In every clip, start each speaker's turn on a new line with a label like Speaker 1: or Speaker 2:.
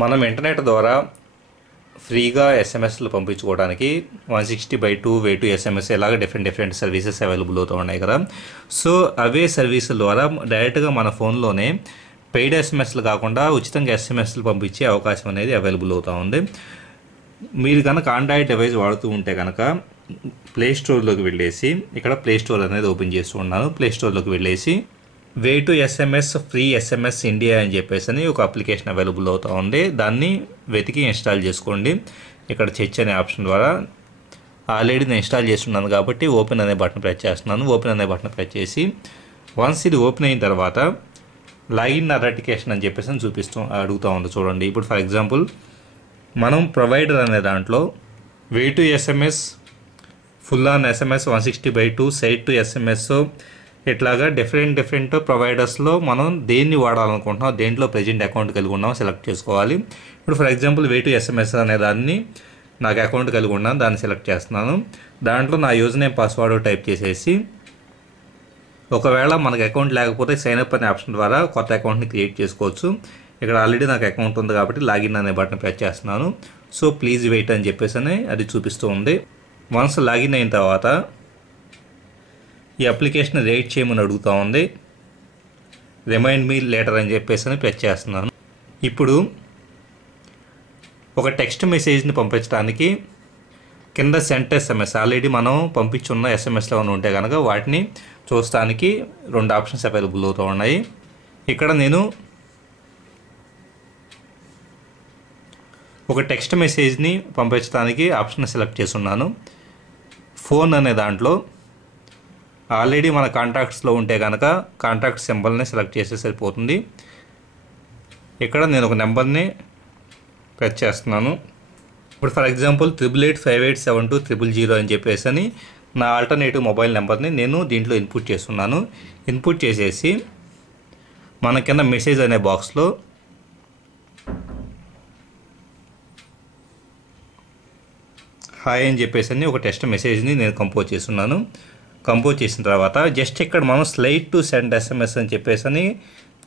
Speaker 1: మనం ఇంటర్నెట్ ద్వారా ఫ్రీగా ఎస్ఎంఎస్లు పంపించుకోవడానికి one sixty by two way two SMS ఇలాగ డిఫరెంట్ డిఫరెంట్ సర్వీసెస్ అవైలబుల్ అవుతూ ఉన్నాయి కదా. సో అవే సర్వీసుల ద్వారా డైరెక్ట్గా మన ఫోన్లోనే పెయిడ్ ఎస్ఎంఎస్లు కాకుండా ఉచితంగా ఎస్ఎంఎస్లు పంపించే అవకాశం అనేది అవైలబుల్ అవుతూ ఉంది. మీరు కనుక ఆండ్రాయిడ్ డివైస్ వాడుతూ ఉంటే కనుక ప్లే స్టోర్లోకి వెళ్ళేసి ఇక్కడ ప్లే స్టోర్ అనేది ఓపెన్ చేస్తూ ఉన్నాను. ప్లే స్టోర్లోకి వెళ్ళేసి way to SMS free SMS India అని చెప్పేసి అని ఒక అప్లికేషన్ అవైలబుల్ అవుతూ ఉంది. దాన్ని వెతికి ఇన్స్టాల్ చేసుకోండి. ఇక్కడ చర్చ్ అనే ఆప్షన్ ద్వారా ఆల్రెడీ నేను ఇన్స్టాల్ చేస్తున్నాను కాబట్టి ఓపెన్ అనే బటన్ ప్రెస్ చేస్తున్నాను. ఓపెన్ అనే బటన్ ప్రెస్ చేసి వన్స్ ఇది ఓపెన్ అయిన తర్వాత లాగిన్ అథెంటికేషన్ అని చెప్పేసి అని చూపిస్తూ అడుగుతూ ఉంది చూడండి. ఇప్పుడు ఫర్ ఎగ్జాంపుల్ మనం ప్రొవైడర్ అనే దాంట్లో way to SMS full on SMS one sixty by two side to SMS ఇట్లాగా డిఫరెంట్ డిఫరెంట్ ప్రొవైడర్స్లో మనం దేన్ని వాడాలనుకుంటున్నాం దేంట్లో ప్రజెంట్ అకౌంట్ కలిగి ఉన్నాం సెలెక్ట్ చేసుకోవాలి. ఇప్పుడు for example way to SMS అనే దాన్ని నాకు అకౌంట్ కలిగి ఉన్నాను దాన్ని సెలెక్ట్ చేస్తున్నాను. దాంట్లో నా యూజర్ నేమ్ పాస్వర్డ్ టైప్ చేసేసి ఒకవేళ మనకు అకౌంట్ లేకపోతే సైన్ అప్ అనే ఆప్షన్ ద్వారా కొత్త అకౌంట్ని క్రియేట్ చేసుకోవచ్చు. ఇక్కడ ఆల్రెడీ నాకు అకౌంట్ ఉంది కాబట్టి లాగిన్ అనే బటన్ ప్రెస్ చేస్తున్నాను. సో ప్లీజ్ వెయిట్ అని చెప్పేసి అని అది చూపిస్తూ ఉంది. వన్స్ లాగిన్ అయిన తర్వాత ఈ అప్లికేషన్ రేట్ చేయమని అడుగుతూ ఉంది. రిమైండ్ మీ లేటర్ అని చెప్పేసి అని ప్రెస్ చేస్తున్నాను ఇప్పుడు ఒక టెక్స్ట్ మెసేజ్ని పంపించడానికి కింద సెంట్ ఎస్ఎంఎస్. ఆల్రెడీ మనం పంపించున్న ఎస్ఎంఎస్లో ఉంటే కనుక వాటిని చూస్తానికి రెండు ఆప్షన్స్ అవైలబుల్ అవుతూ ఉన్నాయి. ఇక్కడ నేను ఒక టెక్స్ట్ మెసేజ్ని పంపించడానికి ఆప్షన్ సెలెక్ట్ చేస్తున్నాను. ఫోన్ అనే దాంట్లో ఆల్రెడీ మన కాంటాక్ట్స్లో ఉంటే కనుక కాంటాక్ట్ సింబల్ని సెలెక్ట్ చేస్తే సరిపోతుంది. ఇక్కడ నేను ఒక నెంబర్ని టచ్ చేస్తున్నాను. ఇప్పుడు for example triple eight five eight seven two triple zero అని చెప్పేసి అని నా ఆల్టర్నేటివ్ మొబైల్ నెంబర్ని నేను దీంట్లో ఇన్పుట్ చేస్తున్నాను. ఇన్పుట్ చేసేసి మన కింద మెసేజ్ అనే బాక్స్లో హాయ్ అని చెప్పేసి అని ఒక టెస్ట్ మెసేజ్ని నేను కంపోజ్ చేస్తున్నాను. కంపోజ్ చేసిన తర్వాత జస్ట్ ఇక్కడ మనం స్లైడ్ టు సెండ్ ఎస్ఎంఎస్ అని చెప్పేసి అని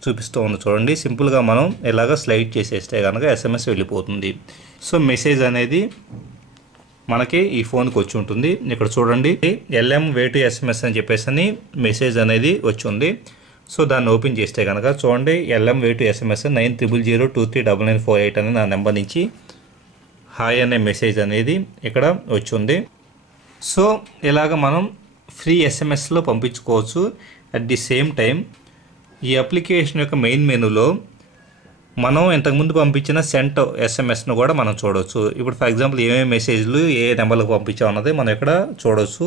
Speaker 1: చూపిస్తూ ఉంది చూడండి సింపుల్గా మనం ఇలాగ స్లైడ్ చేసేస్తే కనుక ఎస్ఎంఎస్ వెళ్ళిపోతుంది. సో మెసేజ్ అనేది మనకి ఈ ఫోన్కి వచ్చి ఉంటుంది. ఇక్కడ చూడండి. ఎల్ఎం వే టు ఎస్ఎంఎస్ అని చెప్పేసి అని మెసేజ్ అనేది వచ్చింది సో దాన్ని ఓపెన్ చేస్తే కనుక చూడండి. LM way to SMS nine triple zero two three double nine four eight అనే నా నెంబర్ నుంచి హాయ్ అనే మెసేజ్ అనేది ఇక్కడ వచ్చింది సో ఇలాగ మనం ఫ్రీ ఎస్ఎంఎస్లో పంపించుకోవచ్చు. అట్ ది సేమ్ టైం ఈ అప్లికేషన్ యొక్క మెయిన్ మెనూలో మనం ఇంతకుముందు పంపించిన సెంట్ ఎస్ఎంఎస్ను కూడా మనం చూడవచ్చు ఇప్పుడు ఫర్ ఎగ్జాంపుల్ ఏమేమి మెసేజ్లు ఏ నెంబర్లకు పంపించామన్నది మనం ఇక్కడ చూడవచ్చు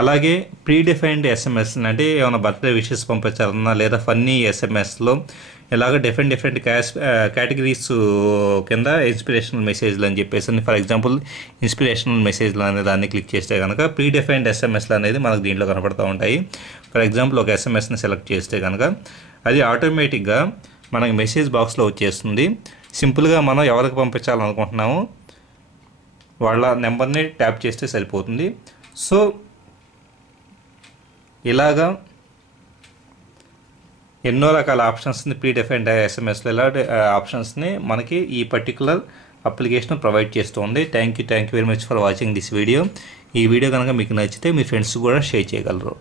Speaker 1: అలాగే ప్రీడిఫైన్డ్ ఎస్ఎంఎస్ అంటే ఏమైనా బర్త్డే విషెస్ పంపించాలన్నా లేదా ఫన్నీ ఎస్ఎంఎస్లో ఇలాగ డిఫరెంట్ డిఫరెంట్ క్యాష్ కేటగిరీస్ కింద ఇన్స్పిరేషనల్ మెసేజ్లు అని చెప్పేసి ఫర్ ఎగ్జాంపుల్ ఇన్స్పిరేషనల్ మెసేజ్లు అనే దాన్ని క్లిక్ చేస్తే కనుక ప్రీ డిఫైన్డ్ ఎస్ఎంఎస్లు అనేది మనకు దీంట్లో కనపడుతూ ఉంటాయి. ఫర్ ఎగ్జాంపుల్ ఒక ఎస్ఎంఎస్ని సెలెక్ట్ చేస్తే కనుక అది ఆటోమేటిక్గా మనకి మెసేజ్ బాక్స్లో వచ్చేస్తుంది. సింపుల్గా మనం ఎవరికి పంపించాలనుకుంటున్నామో వాళ్ళ నెంబర్ని ట్యాప్ చేస్తే సరిపోతుంది. సో ఇలాగా ఎన్నో రకాల ఆప్షన్స్ని ప్రీ డిఫైన్డ్ ఎస్ఎంఎస్లో ఇలాంటి ఆప్షన్స్ని మనకి ఈ పర్టికులర్ అప్లికేషన్ ప్రొవైడ్ చేస్తుంది. Thank you thank you very much for watching this video ఈ వీడియో కనుక మీకు నచ్చితే మీ ఫ్రెండ్స్ కూడా షేర్ చేయగలరు.